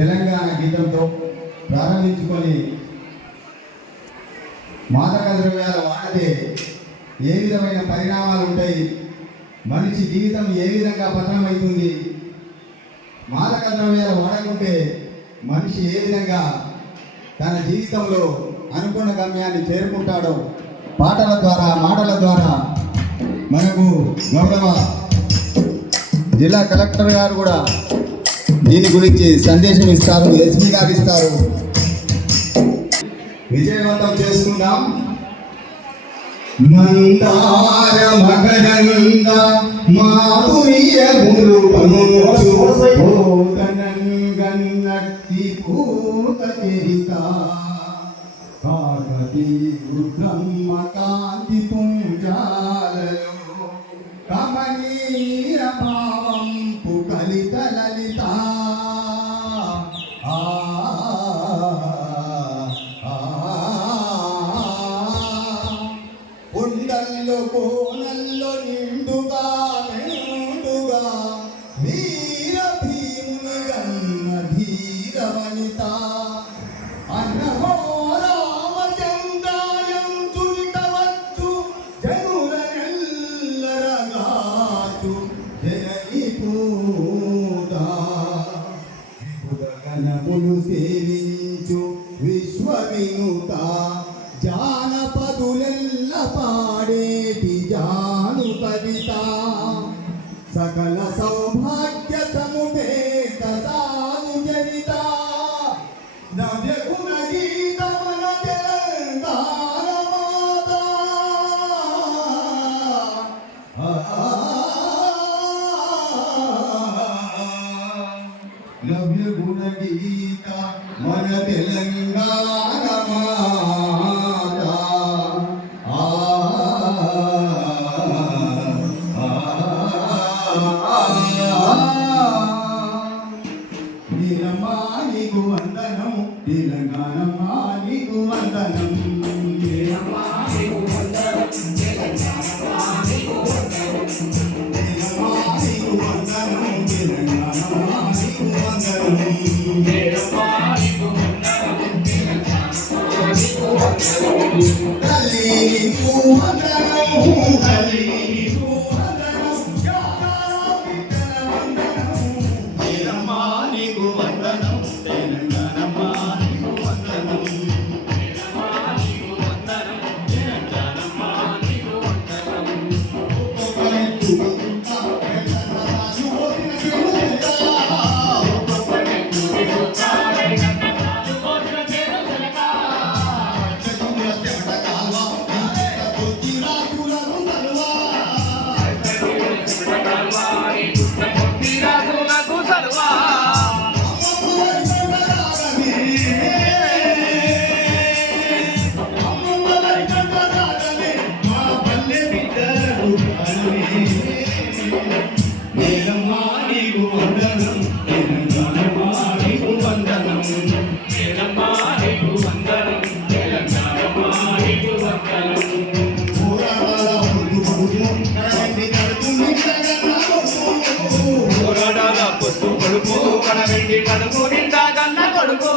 తెలంగాణ గీతంతో ప్రారంభించుకొని మాదక ద్రవ్యాల వాడితే ఏ విధమైన పరిణామాలు ఉంటాయి, మనిషి జీవితం ఏ విధంగా పతనమవుతుంది, మాదక ద్రవ్యాలు వాడకుంటే మనిషి ఏ విధంగా తన జీవితంలో అనుకున్న గమ్యాన్ని చేరుకుంటాడో పాటల ద్వారా మాటల ద్వారా మనకు గౌరవ జిల్లా కలెక్టర్ గారు కూడా దీని గురించి సందేశం ఇస్తారు, ఎస్పీ గారు ఇస్తారు. విజయవంతం చేసుకుందాం. మందార మకరంద మాధుర్య గన్నట్టి పూత చరిత కాకతి బ్రహ్మ కాంతి పుంజాలలో కమనీయ భావం పుకలిత లలిత కొండల్లో కోనల్లో నిండుగా నిండుగా వీర భీముని గన్న ధీర వనిత అన్నమో రామచంద్రాయం చునిటవచ్చు జనుల నెల్లరగాచు జనని పూత విపుల గణములు సేవించు విశ్వవినుత జానపదులెల్ల పాడేటి జాను కవిత సకల సౌభాగ్య సముపేత సాధు చరిత నవ్య గుణ గీత మన తెలంగాణ మాత నవ్య గుణ గీత మన తెలంగాణ మాత నీలమ్మా నీకు వందనం తెలంగాణమ్మా నీకు వందనం నీలమ్మా నీకు వందనం తెలంగాణమ్మా నీకు వందనం నీలమ్మా నీకు వందనం తెలంగాణమ్మా నీకు వందనం నీలమ్మా నీకు వందనం తెలంగాణమ్మా నీకు వందనం తల్లి నీకు వందనం తల్లి నీకు వందనం నీలమ్మా నీకు వందనం తెలంగాణమ్మా నీకు వందనం నీలమ్మా నీకు వందనం తెలంగాణమ్మా నీకు వందనం నీలమ్మా నీకు వందనం తెలంగాణమ్మా నీకు వందనం నీలమ్మా నీకు వందనం తెలంగాణమ్మా నీకు వందనం పోరాడాల పొద్దు పొడుపు కడవెండి కడుపు నిండా గన్న కొడుకు